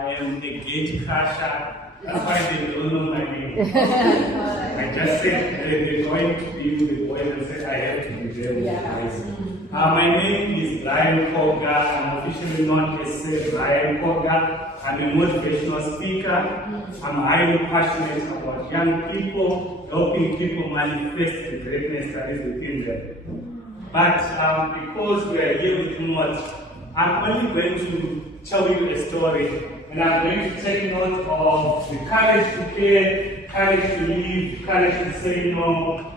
I am a gate crasher. That's why they don't know my name. I just said they're going to be the boy and said I have to be there with you guys. My name is Brian Koga. I'm officially known as Brian Koga. I'm a motivational speaker. I'm highly passionate about young people, helping people manifest the greatness that is within them. But because we are here with Mod, I'm only going to tell you a story, and I'm going to take note of the courage to care, courage to live, courage to say no.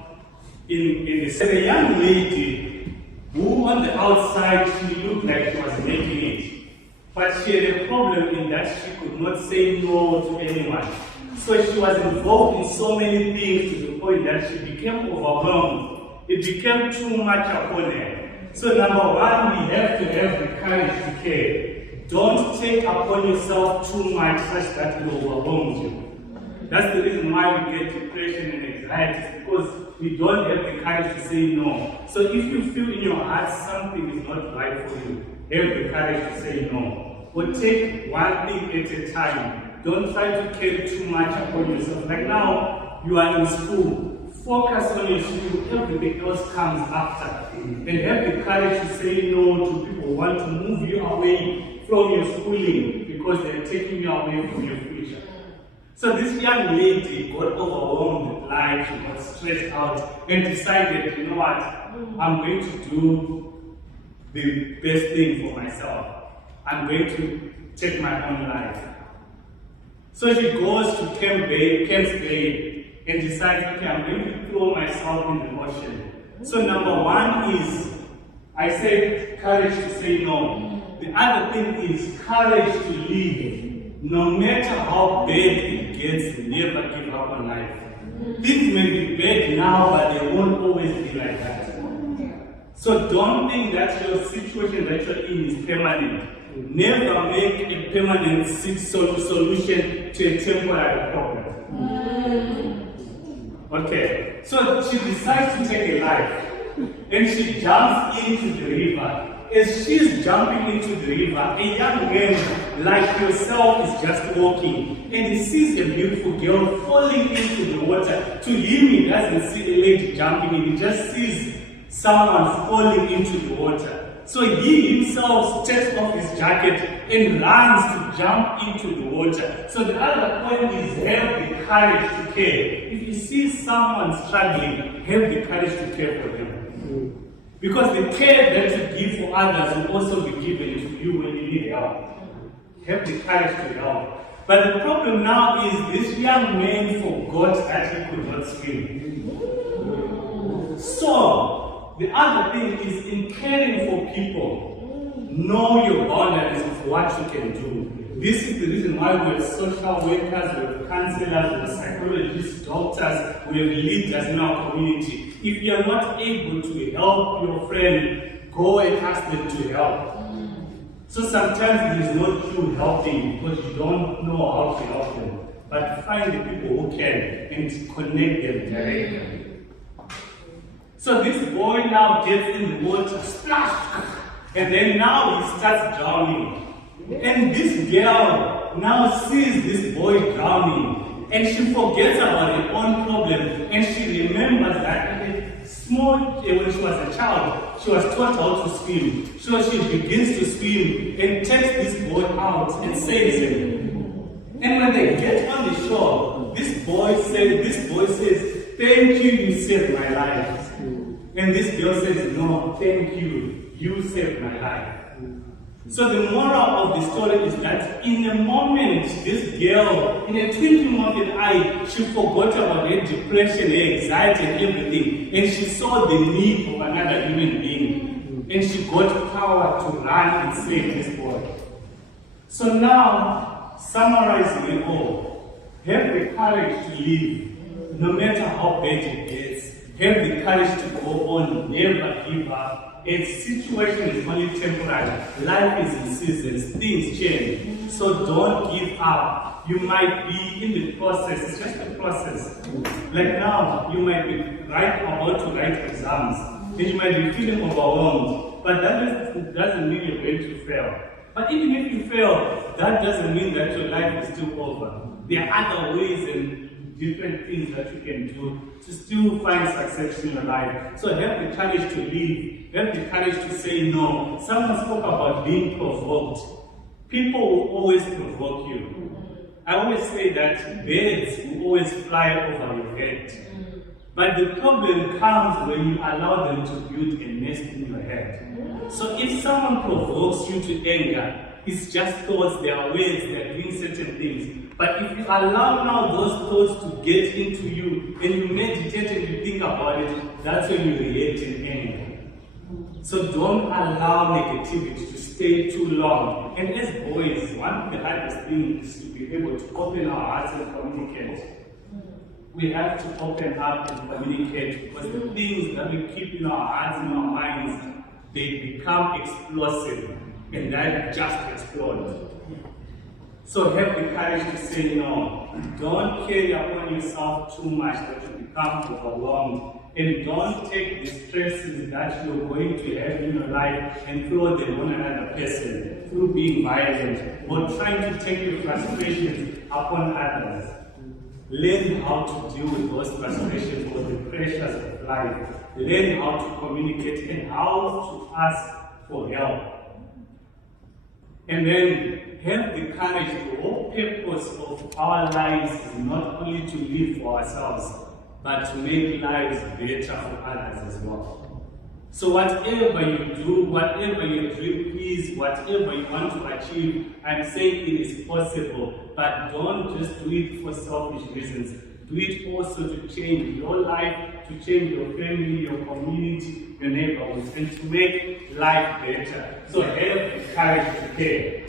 There's a young lady who on the outside she looked like she was making it, but she had a problem in that she could not say no to anyone. So she was involved in so many things to the point that she became overwhelmed. It became too much upon her. So number one, we have to have the courage to care. Don't take upon yourself too much such that it overwhelms you. That's the reason why we get depression and anxiety, because we don't have the courage to say no. So if you feel in your heart something is not right for you, have the courage to say no. Or take one thing at a time. Don't try to carry too much upon yourself. Like now, you are in school. Focus on your school, everything else comes after. And have the courage to say no to people who want to move you away from your schooling because they're taking you away from your future. So this young lady got overwhelmed with life, she got stressed out and decided, you know what, I'm going to do the best thing for myself. I'm going to take my own life. So she goes to Camps Bay, and decides, okay, I'm going to throw myself in the ocean. So number one is, I said courage to say no. The other thing is courage to live. No matter how bad it gets, never give up on life. Things may be bad now, but they won't always be like that. So don't think that your situation that you're in is permanent. Never make a permanent solution to a temporary problem. Okay, so she decides to take a life and she jumps into the river. As she's jumping into the river, a young man like yourself is just walking and he sees a beautiful girl falling into the water. To him, he doesn't see a lady jumping in, he just sees someone falling into the water. So he himself takes off his jacket and runs to jump into the water. So the other point is have the courage to care. If you see someone struggling, have the courage to care for them. Because the care that you give for others will also be given to you when you need help. Have the courage to help. But the problem now is this young man forgot that he could not swim. So, the other thing is in caring for people, know your boundaries of what you can do. This is the reason why we have social workers, we have counselors, we have psychologists, doctors, we have leaders in our community. If you are not able to help your friend, go and ask them to help. So sometimes it is not you helping because you don't know how to help them. But find the people who can and connect them directly. So this boy now gets in the water, splash, and then now he starts drowning. And this girl now sees this boy drowning, and she forgets about her own problem, and she remembers that when she was a child, she was taught how to swim. So she begins to swim and takes this boy out and saves him. And when they get on the shore, this boy says, "Thank you, you saved my life." And this girl says, "No, thank you, you saved my life." So the moral of the story is that in a moment, this girl, in a twinkling of an eye, she forgot about her depression, her anxiety and everything. And she saw the need of another human being. And she got power to run and save this boy. So now, summarizing it all, have the courage to live, no matter how bad it gets. Have the courage to go on, never give up. A situation is only temporary. Life is in seasons, things change. So don't give up. You might be in the process, it's just a process. Like now, you might be about to write exams, and you might be feeling overwhelmed, but that doesn't mean you're going to fail. But even if you fail, that doesn't mean that your life is still over. There are other ways and different things that you can do to still find success in your life. So have the courage to leave. Have the courage to say no. Someone spoke about being provoked. People will always provoke you. I always say that birds will always fly over your head. But the problem comes when you allow them to build a nest in your head. So if someone provokes you to anger, it's just thoughts, they are ways, they are doing certain things. But if you allow now those thoughts to get into you, and you meditate and you think about it, that's when you react in anger. So don't allow negativity to stay too long. And as boys, one of the hardest things is to be able to open our hearts and communicate. We have to open up and communicate, because the things that we keep in our hearts and our minds, they become explosive, and that just explodes. So have the courage to say no. Don't carry upon yourself too much that you become overwhelmed. And don't take the stresses that you're going to have in your life and throw them on another person through being violent or trying to take your frustrations upon others. Learn how to deal with those frustrations or the pressures of life. Learn how to communicate and how to ask for help. And then have the courage. The whole purpose of our lives is not only to live for ourselves, but to make lives better for others as well. So whatever you do, whatever your dream is, whatever you want to achieve, I'm saying it is possible, but don't just do it for selfish reasons. Do it also to change your life, to change your family, your community, your neighborhoods, and to make life better. So have the courage to care.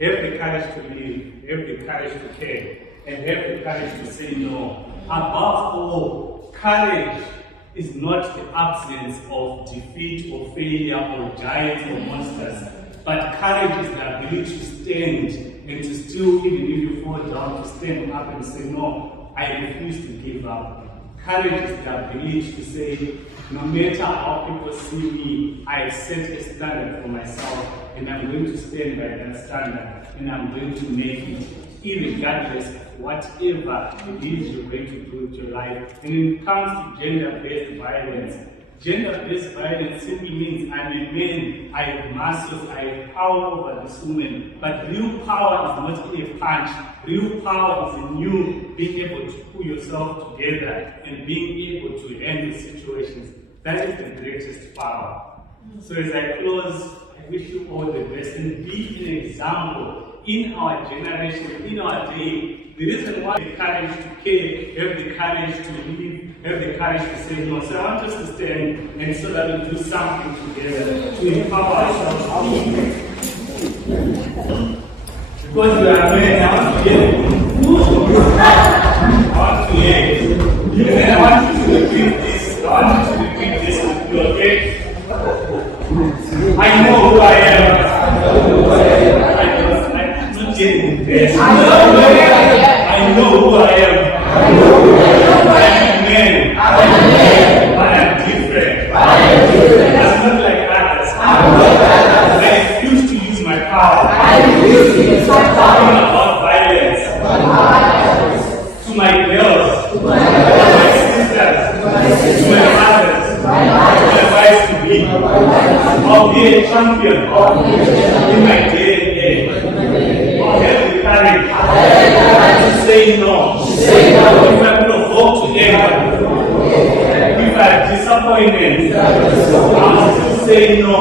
Have the courage to live. Have the courage to care. And have the courage to say no. Above all, courage is not the absence of defeat or failure or giants or monsters, but courage is the ability to stand and to still, even if you fall down, to stand up and say, no, I refuse to give up. Courage is the ability to say, no matter how people see me, I set a standard for myself, and I'm going to stand by that standard, and I'm going to make it, irregardless of whatever it is you're going to do with your life. And when it comes to gender-based violence simply means I'm a man, I have muscles, I have power over this woman. But real power is not in a punch. Real power is in you being able to pull yourself together and being able to handle situations. That is the greatest power. So as I close, I wish you all the best and be an example in our generation, in our day. The reason why the courage to care, have the courage to live, have the courage to say no. So I want us to stand and so that we do something together to empower ourselves. Because you are men, I want to hear you. I want to hear you. And then I want you to repeat this. I want you to repeat this with me, okay? I know who I am. I'm not getting this. I know who I am. I'm a man. But I'm different. I'm not like others. I refuse to use my power. Talking about violence. To my girls. To my sisters. To my mothers. My wives to be. I'll be a champion in my day and age. I'll have the courage to say no. If I'm provoked to anger, if I'm disappointed, I will say no.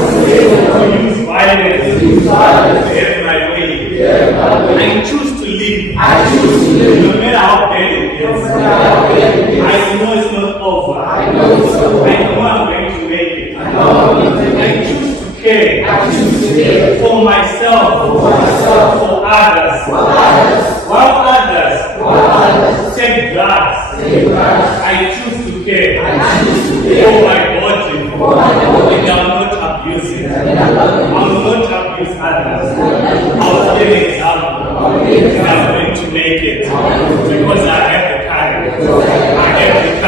To use violence to have my way. I choose to live. No matter how bad it gets. I know it's not over. I know I'm going to make it. I choose to care for myself, for others. While others take drugs, I choose to care for my body, and I will not abuse it. I will not abuse others. I will be an example, and I'm going to make it because I have the courage. I have the